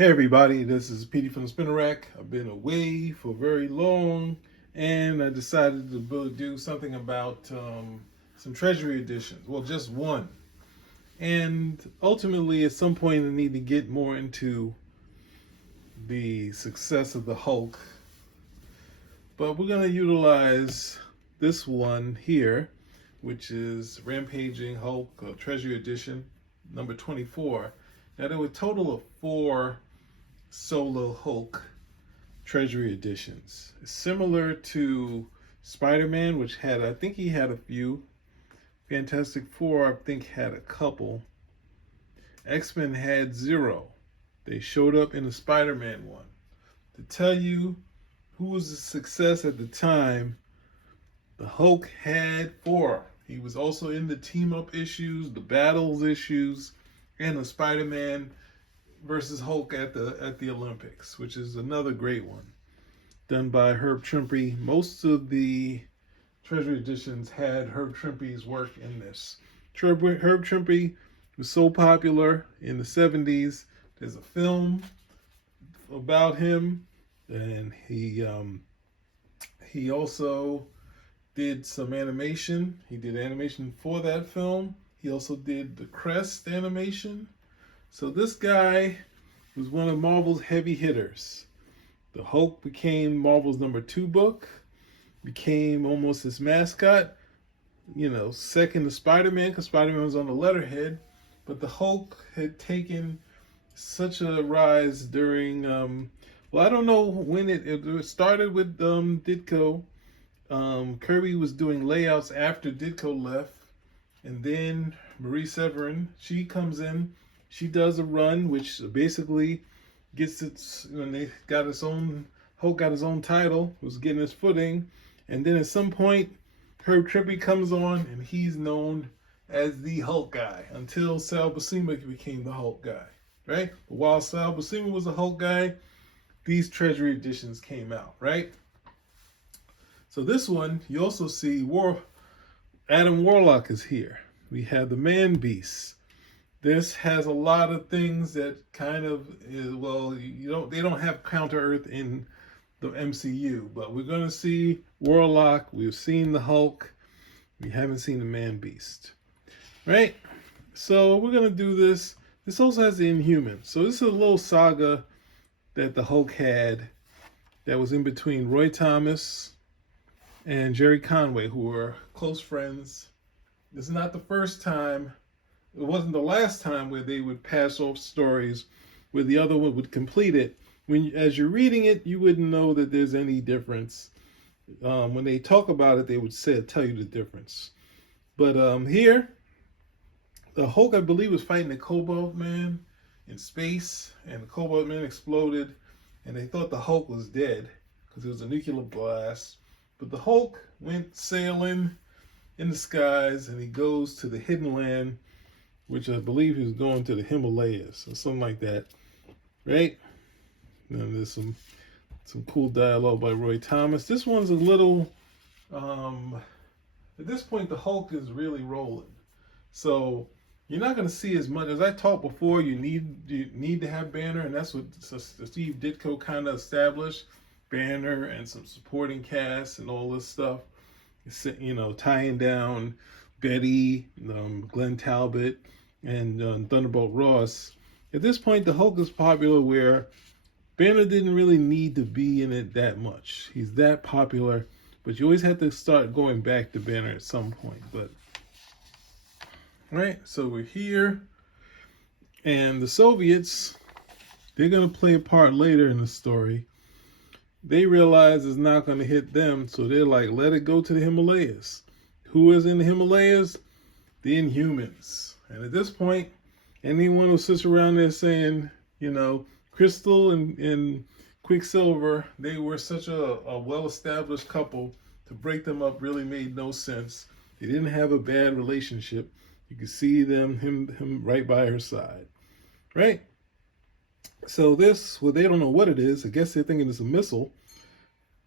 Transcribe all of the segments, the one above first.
Hey everybody, this is Petey from the Spinner Rack. I've been away for very long, and I decided to do something about some Treasury editions. Well, just one. And ultimately, at some point, I need to get more into the success of the Hulk. But we're going to utilize this one here, which is Rampaging Hulk Treasury Edition, number 24. Now, there were a total of 4 solo Hulk Treasury editions, similar to Spider-Man, which had, I think he had a few. Fantastic Four, I think, had a couple. X-Men had 0. They showed up in the Spider-Man one. To tell you who was a success at the time, the Hulk had 4. He was also in the team-up issues, the battles issues, and the Spider-Man versus Hulk at the Olympics, which is another great one, done by Herb Trimpe. Most of the Treasury editions had Herb Trimpe's work in this. Herb Trimpe was so popular in the 70s. There's a film about him, and he also did some animation. He did animation for that film. He also did the Crest animation. So this guy was one of Marvel's heavy hitters. The Hulk became Marvel's number 2 book, became almost his mascot, second to Spider-Man, because Spider-Man was on the letterhead. But the Hulk had taken such a rise during, I don't know when it started with Ditko. Kirby was doing layouts after Ditko left. And then Marie Severin, she comes in. She does a run, which basically gets when they got its own, Hulk got his own title, was getting his footing. And then at some point, Herb Trimpe comes on, and he's known as the Hulk guy until Sal Buscema became the Hulk guy, right? But while Sal Buscema was a Hulk guy, these Treasury editions came out, right? So this one, you also see Adam Warlock is here. We have the Man Beast. This has a lot of things that kind of they don't have Counter-Earth in the MCU, but we're going to see Warlock. We've seen the Hulk. We haven't seen the Man Beast, right? So we're going to do this. This also has the Inhumans. So this is a little saga that the Hulk had that was in between Roy Thomas and Gerry Conway, who were close friends. This is not the first time. It wasn't the last time where they would pass off stories where the other one would complete it. As you're reading it, you wouldn't know that there's any difference. When they talk about it, they would tell you the difference. But here, the Hulk, I believe, was fighting the Cobalt Man in space, and the Cobalt Man exploded, and they thought the Hulk was dead because it was a nuclear blast. But the Hulk went sailing in the skies, and he goes to the hidden land, which I believe he was going to the Himalayas or something like that, right? And there's some cool dialogue by Roy Thomas. This one's a little, at this point, the Hulk is really rolling. So you're not going to see as much. As I talked before, you need to have Banner, and that's what Steve Ditko kind of established, Banner and some supporting cast and all this stuff. Tying down Betty, Glenn Talbot, and Thunderbolt Ross. At this point, the Hulk is popular where Banner didn't really need to be in it that much. He's that popular, but you always have to start going back to Banner at some point. But right, so we're here, and the Soviets, they're going to play a part later in the story. They realize it's not going to hit them, so they're like, let it go to the Himalayas. Who is in the Himalayas? The Inhumans. And at this point, anyone who sits around there saying, Crystal and Quicksilver, they were such a well-established couple, to break them up really made no sense. They didn't have a bad relationship. You could see him right by her side, right? So they don't know what it is. I guess they're thinking it's a missile.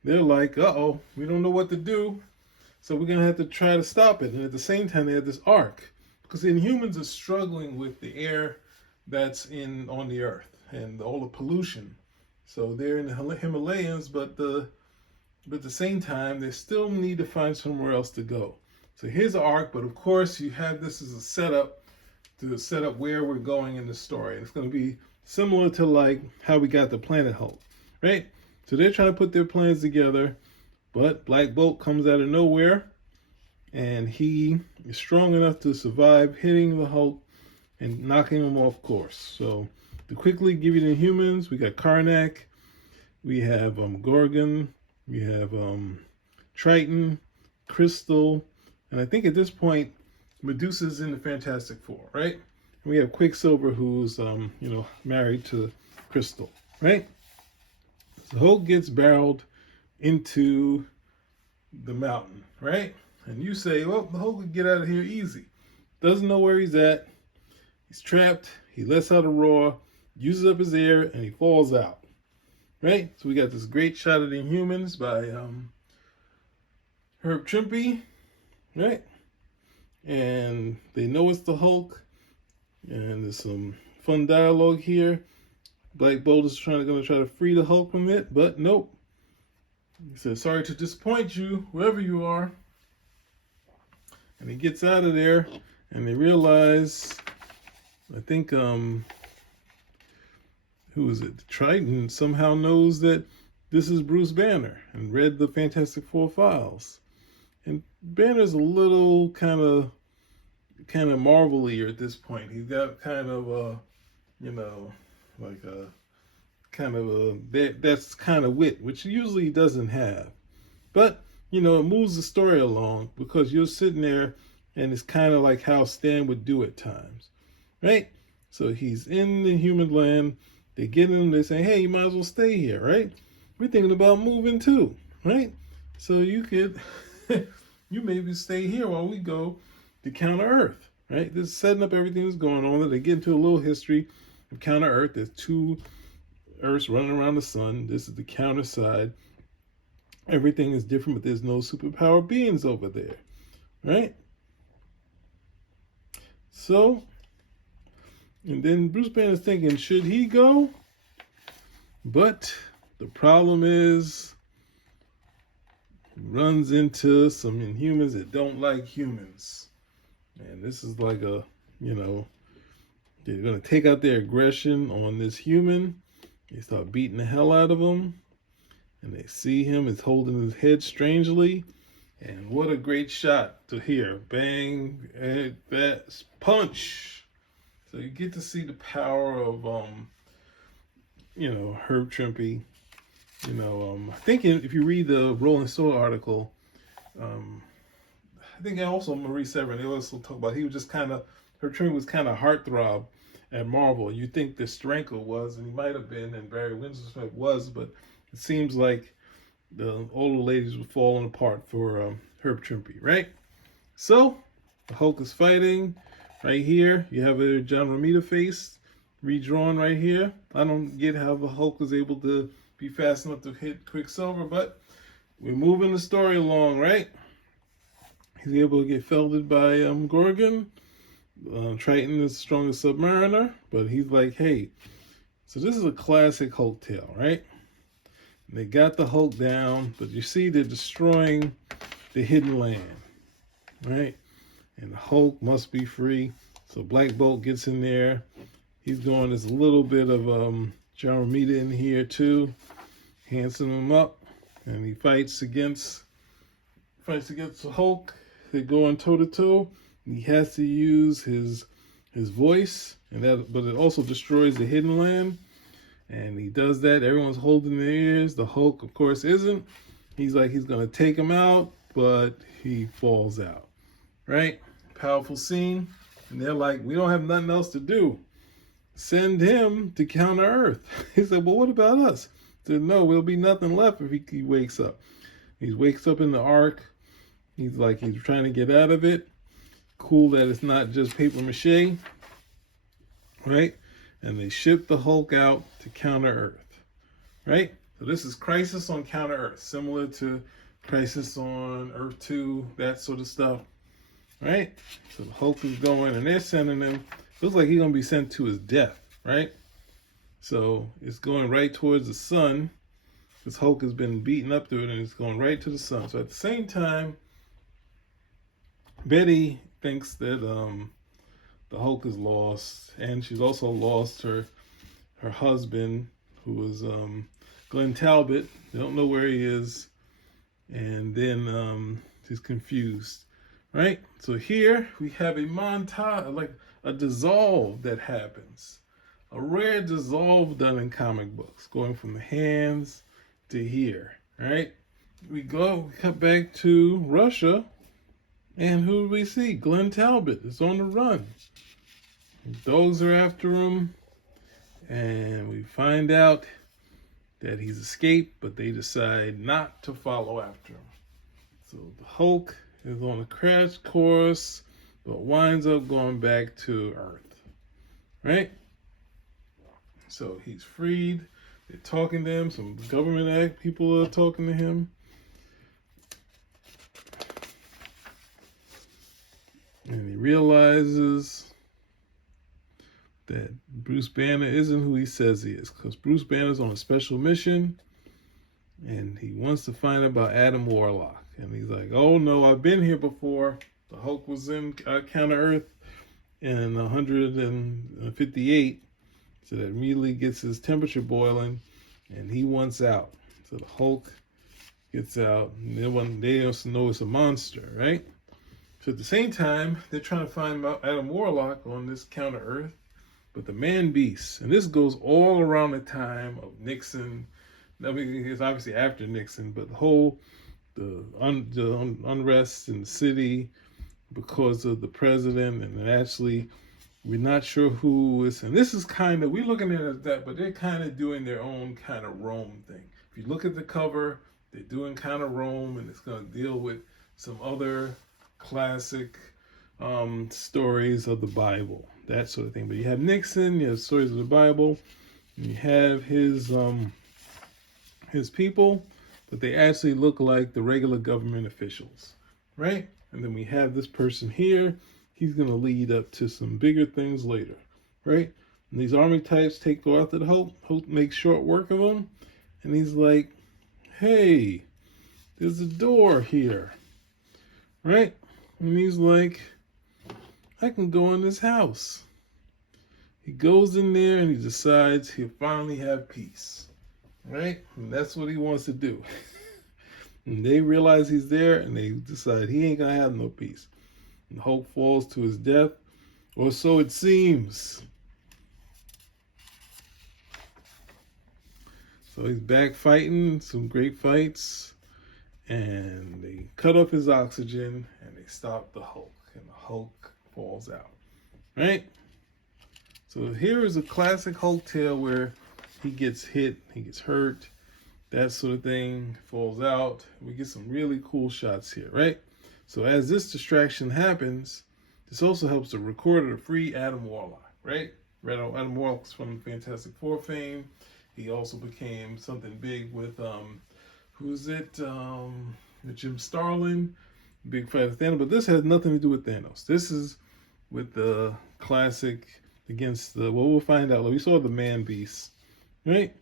They're like, uh-oh, we don't know what to do. So we're going to have to try to stop it. And at the same time, they have this arc. Because the Inhumans are struggling with the air that's on the Earth. and all the pollution. So they're in the Himalayas, but at the same time, they still need to find somewhere else to go. So here's the arc, but of course you have this as a setup to set up where we're going in the story. And it's going to be similar to like how we got the Planet Hulk, right? So they're trying to put their plans together, but Black Bolt comes out of nowhere, and he is strong enough to survive hitting the Hulk and knocking him off course. So to quickly give you the Inhumans, we got Karnak, we have Gorgon, we have Triton, Crystal, and I think at this point Medusa's in the Fantastic Four, right? And we have Quicksilver, who's married to Crystal, right? So Hulk gets barreled into the mountain, right? And you say, well, the Hulk could get out of here easy. Doesn't know where he's at. He's trapped. He lets out a roar, uses up his air, and he falls out. Right? So we got this great shot of the Inhumans by Herb Trimpe, right? And they know it's the Hulk. And there's some fun dialogue here. Black Bolt is going to try to free the Hulk from it, but nope. He says, sorry to disappoint you, whoever you are. And he gets out of there, and they realize, I think, who is it? Triton somehow knows that this is Bruce Banner and read the Fantastic Four files. And Banner's a little kind of Marvel-y at this point. He's got kind of a, like a kind of a, that's kind of wit, which usually he doesn't have. But, it moves the story along because you're sitting there and it's kind of like how Stan would do at times, right? So he's in the human land. They get him, they say, hey, you might as well stay here, right? We're thinking about moving too, right? So you could, you maybe stay here while we go to Counter Earth, right? This is setting up everything that's going on. They get into a little history of Counter Earth. There's two Earths running around the sun. This is the counter side. Everything is different, but there's no superpower beings over there, right? So, and then Bruce Banner's thinking, should he go? But the problem is, he runs into some Inhumans that don't like humans. And this is like a, they're going to take out their aggression on this human. They start beating the hell out of him. And they see him as holding his head strangely. And what a great shot to hear. Bang, and that punch. So you get to see the power of, Herb Trimpe. I think if you read the Rolling Stone article, I think also Marie Severin, they also talk about he was just Herb Trimpe was kind of heartthrob at Marvel. You think the Stranker was, and he might have been, and Barry Windsor Smith was, but it seems like all the ladies were falling apart for Herb Trimpe, right? So the Hulk is fighting right here. You have a John Romita face redrawn right here. I don't get how the Hulk was able to be fast enough to hit Quicksilver, but we're moving the story along, right? He's able to get felded by Gorgon. Triton is the strongest submariner, but he's like, hey, so this is a classic Hulk tale, right? And they got the Hulk down, but you see they're destroying the hidden land, right? And the Hulk must be free. So Black Bolt gets in there. He's doing this little bit of John Romita in here too, handsing him up, and he fights against the Hulk. They go on toe to toe. He has to use his voice, but it also destroys the hidden land. And he does that. Everyone's holding their ears. The Hulk, of course, isn't. He's like, he's going to take him out, but he falls out. Right? Powerful scene. And they're like, we don't have nothing else to do. Send him to Counter Earth. He said, well, what about us? He said, no, there'll be nothing left if he wakes up. He wakes up in the Ark. He's like, he's trying to get out of it. Cool that it's not just paper mache. Right? And they ship the Hulk out to Counter Earth, right? So this is Crisis on Counter Earth, similar to Crisis on Earth 2, that sort of stuff, right? So the Hulk is going, and they're sending him. Looks like he's going to be sent to his death, right? So it's going right towards the sun. This Hulk has been beaten up through it, and it's going right to the sun. So at the same time, Betty thinks that the Hulk is lost, and she's also lost her husband, who was Glenn Talbot. They don't know where he is, and then she's confused, right? So here we have a montage, like a dissolve that happens, a rare dissolve done in comic books, going from the hands to here, right? We cut back to Russia, and who do we see? Glenn Talbot is on the run. Dogs are after him, and we find out that he's escaped, but they decide not to follow after him. So the Hulk is on a crash course, but winds up going back to Earth, right? So he's freed. They're talking to him. Some government people are talking to him. And he realizes that Bruce Banner isn't who he says he is, because Bruce Banner's on a special mission, and he wants to find out about Adam Warlock. And he's like, oh no, I've been here before. The Hulk was in Counter-Earth in 158, so that immediately gets his temperature boiling, and he wants out. So the Hulk gets out, and they also know it's a monster, right? So at the same time, they're trying to find out Adam Warlock on this Counter-Earth, but the Man-Beast, and this goes all around the time of Nixon. I mean, it's obviously after Nixon, but the unrest in the city because of the president, and actually we're not sure who is. And this is kind of, we're looking at it as that, but they're kind of doing their own kind of Rome thing. If you look at the cover, they're doing kind of Rome, and it's going to deal with some other classic stories of the Bible, that sort of thing. But you have Nixon, you have stories of the Bible, and you have his people, but they actually look like the regular government officials, right? And then we have this person here. He's going to lead up to some bigger things later, right? And these army types go after the Hulk. Hulk makes short work of them, and he's like, hey, there's a door here, right? And he's like, I can go in this house. He goes in there and he decides he'll finally have peace, right? And that's what he wants to do. And they realize he's there, and they decide he ain't gonna have no peace. And Hulk falls to his death, or so it seems. So he's back fighting some great fights, and they cut off his oxygen, and they stop the Hulk, and the Hulk falls out, right? So here is a classic Hulk tale where he gets hit, he gets hurt, that sort of thing, falls out. We get some really cool shots here, right? So as this distraction happens, this also helps the recorder to free Adam Warlock, right? Adam Warlock's from Fantastic Four fame. He also became something big with, Jim Starlin, big fight with Thanos. But this has nothing to do with Thanos. This is with the classic against the, well, we'll find out. We saw the Man-Beast, right?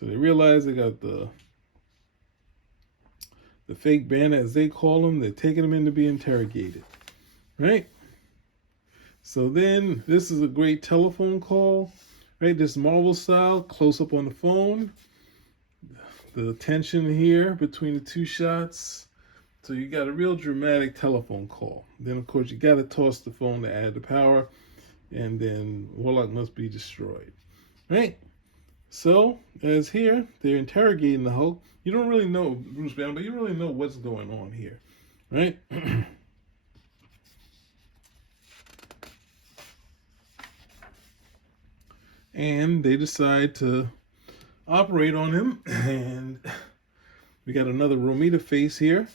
So they realize they got the fake Banner, as they call him. They're taking him in to be interrogated, right? So then this is a great telephone call, right? This Marvel style, close up on the phone. The tension here between the two shots. So you got a real dramatic telephone call. Then of course you got to toss the phone to add the power, and then Warlock must be destroyed, right? So as here, they're interrogating the Hulk. You don't really know Bruce Banner, but you really know what's going on here, right? And they decide to operate on him, and we got another Romita face here,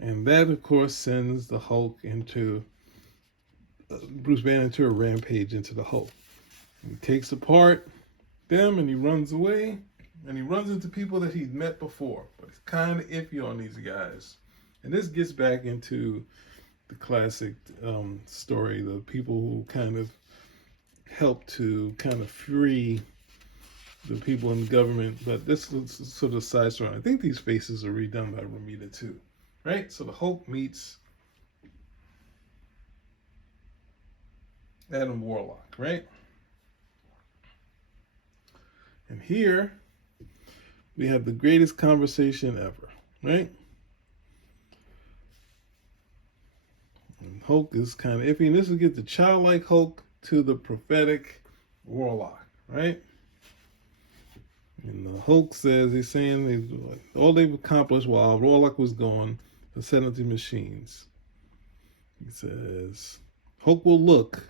and that of course sends the Hulk into Bruce Banner into a rampage into the Hulk. He takes apart them, and he runs away, and he runs into people that he's met before, but he's kind of iffy on these guys. And this gets back into the classic story, the people who kind of helped to kind of free the people in government. But this is sort of side story. I think these faces are redone by Romita too, right? So the Hulk meets Adam Warlock, right? And here we have the greatest conversation ever, right? And Hulk is kind of iffy, and this will get the childlike Hulk to the prophetic Warlock, right? And the Hulk says, he's saying all they've accomplished while Warlock was gone, the 70 machines. He says, Hulk will look,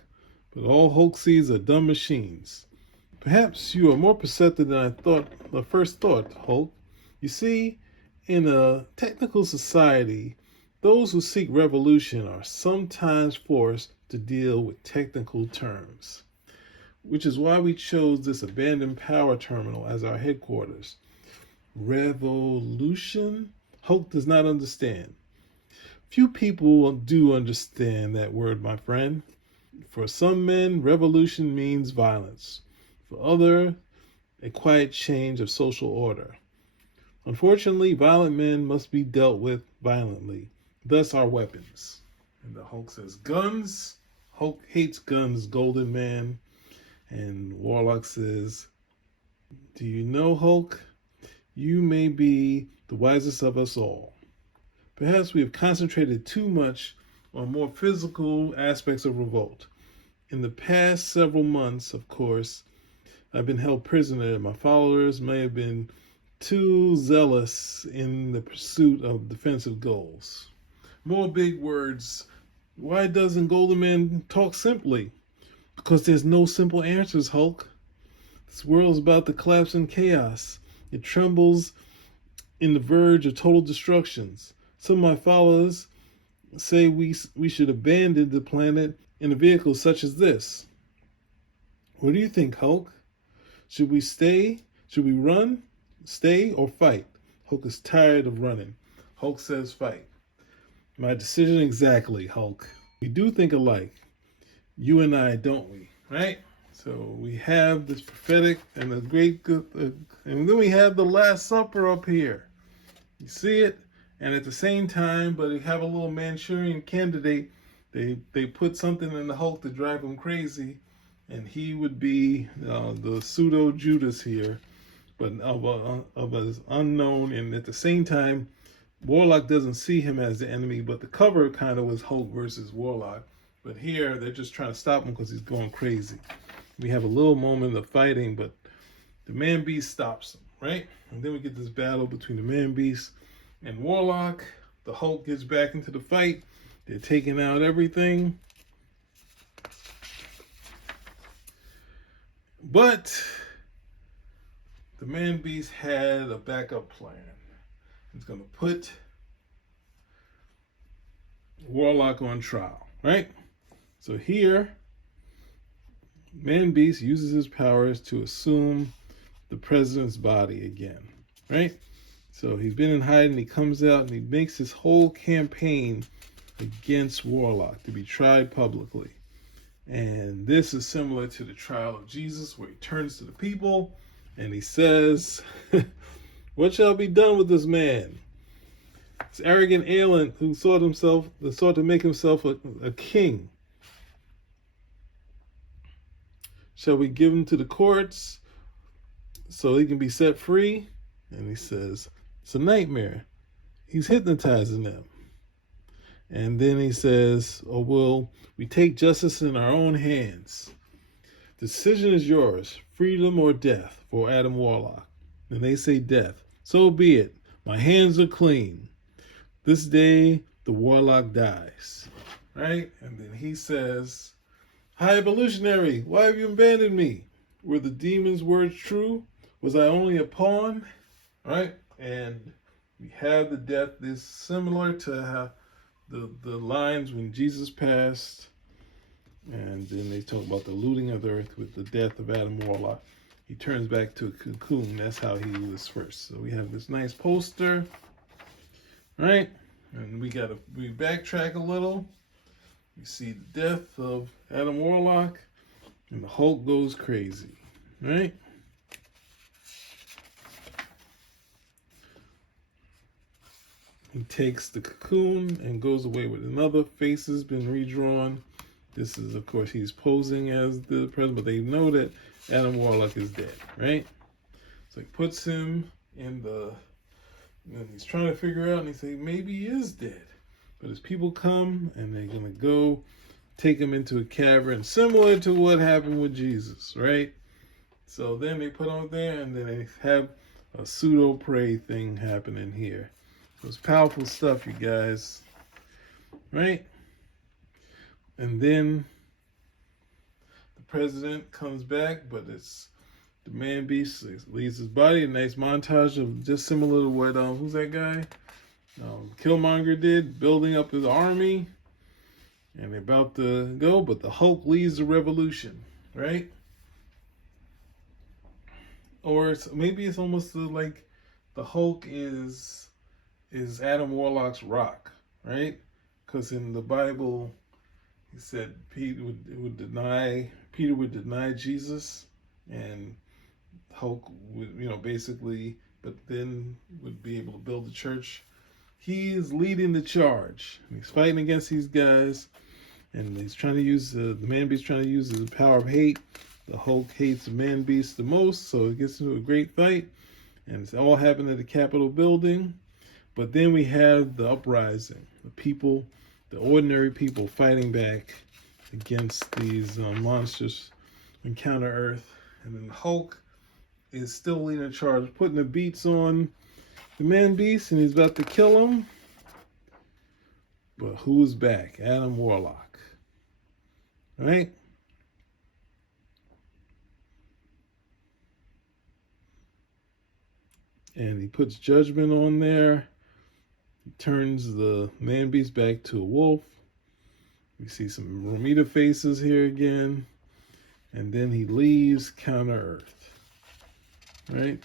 but all Hulk sees are dumb machines. Perhaps you are more perceptive than I first thought, Hulk. You see, in a technical society, those who seek revolution are sometimes forced to deal with technical terms, which is why we chose this abandoned power terminal as our headquarters. Revolution? Hulk does not understand. Few people do understand that word, my friend. For some men, revolution means violence. For others, a quiet change of social order. Unfortunately, violent men must be dealt with violently. Thus our weapons. And the Hulk says, guns? Hulk hates guns, Golden Man. And Warlock says, do you know, Hulk? You may be the wisest of us all. Perhaps we have concentrated too much on more physical aspects of revolt. In the past several months, of course, I've been held prisoner, and my followers may have been too zealous in the pursuit of defensive goals. More big words. Why doesn't Golden Man talk simply? Because there's no simple answers, Hulk. This world is about to collapse in chaos. It trembles in the verge of total destructions. Some of my followers say we should abandon the planet in a vehicle such as this. What do you think, Hulk? Should we stay? Should we run? Stay or fight? Hulk is tired of running. Hulk says fight. My decision exactly, Hulk. We do think alike. You and I, don't we? Right? So we have this prophetic and the great good, and then we have the Last Supper up here. You see it? And at the same time, but they have a little Manchurian candidate. They put something in the Hulk to drive him crazy, and he would be the pseudo Judas here, but of an unknown. And at the same time, Warlock doesn't see him as the enemy, but the cover kind of was Hulk versus Warlock. But here they're just trying to stop him because he's going crazy. We have a little moment of fighting, but the Man Beast stops him, right? And then we get this battle between the Man Beast and Warlock. The Hulk gets back into the fight. They're taking out everything. But the Man Beast had a backup plan. He's going to put Warlock on trial, right? So here, Man Beast uses his powers to assume the president's body again, right? So he's been in hiding, he comes out and he makes his whole campaign against Warlock to be tried publicly. And this is similar to the trial of Jesus, where he turns to the people and he says, what shall be done with this man? This arrogant alien who sought to make himself a king. Shall we give him to the courts so he can be set free? And he says, it's a nightmare. He's hypnotizing them. And then he says, or will we take justice in our own hands? The decision is yours, freedom or death for Adam Warlock. And they say death. So be it. My hands are clean. This day, the Warlock dies. Right? And then he says, High Evolutionary, why have you abandoned me? Were the demon's words true? Was I only a pawn? Right? And we have the death. This similar to how the lines when Jesus passed, and then they talk about the looting of the earth with the death of Adam Warlock. He turns back to a cocoon. That's how he was first. So we have this nice poster, right? And we backtrack a little. We see the death of Adam Warlock. And the Hulk goes crazy, right? He takes the cocoon and goes away with another. Face has been redrawn. This is, of course, he's posing as the president, but they know that Adam Warlock is dead, right? So he puts him in the, and he's trying to figure out, and he says, maybe he is dead. But his people come, and they're going to go take him into a cavern, similar to what happened with Jesus, right? So then they put him there, and then they have a pseudo-pray thing happening here. It was powerful stuff, you guys, right? And then the president comes back, but it's the man beast leaves his body. A nice montage of just similar to what who's that guy? Killmonger did, building up his army, and they're about to go, but the Hulk leads the revolution, right? Or maybe it's almost like the Hulk is Adam Warlock's rock, right? Because in the Bible, he said Peter would deny Jesus, and Hulk would, basically, but then would be able to build the church. He is leading the charge. He's fighting against these guys, and he's trying to use the man beast trying to use the power of hate. The Hulk hates the man beast the most, so it gets into a great fight, and it's all happened at the Capitol building. But then we have the uprising, the people, the ordinary people fighting back against these monsters in Counter Earth. And then Hulk is still leading the charge, putting the beats on the man beast, and he's about to kill him. But who's back? Adam Warlock. Right? And he puts judgment on there. He turns the man beast back to a wolf. We see some Romita faces here again. And then he leaves Counter Earth. Right?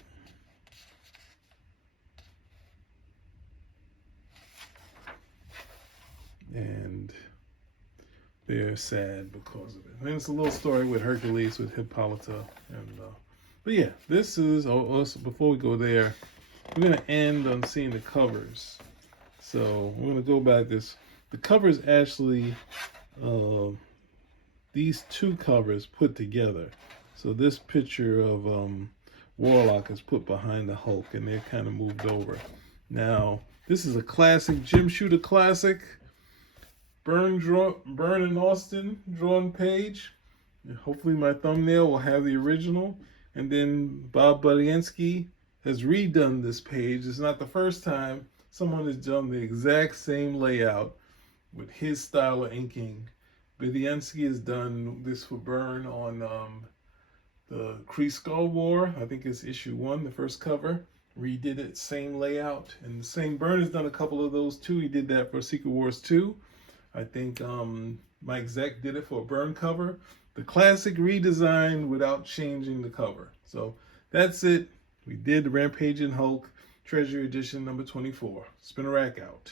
And they're sad because of it. And it's a little story with Hercules, with Hippolyta. But yeah, this is, also, before we go there, we're going to end on seeing the covers. So we're going to go back the covers actually, these two covers put together. So this picture of Warlock is put behind the Hulk, and they're kind of moved over. Now, this is a classic, Jim Shooter classic. Byrne and Austin drawn page. And hopefully my thumbnail will have the original. And then Bob Budiansky has redone this page. It's not the first time someone has done the exact same layout with his style of inking. Budiansky has done this for Byrne on the Kree Skull War. I think it's issue 1, the first cover. Redid it, same layout. And the same, Byrne has done a couple of those too. He did that for Secret Wars 2. I think Mike Zeck did it for a Byrne cover. The classic redesign without changing the cover. So that's it. We did the Rampaging Hulk Treasury edition number 24. Spin a rack out.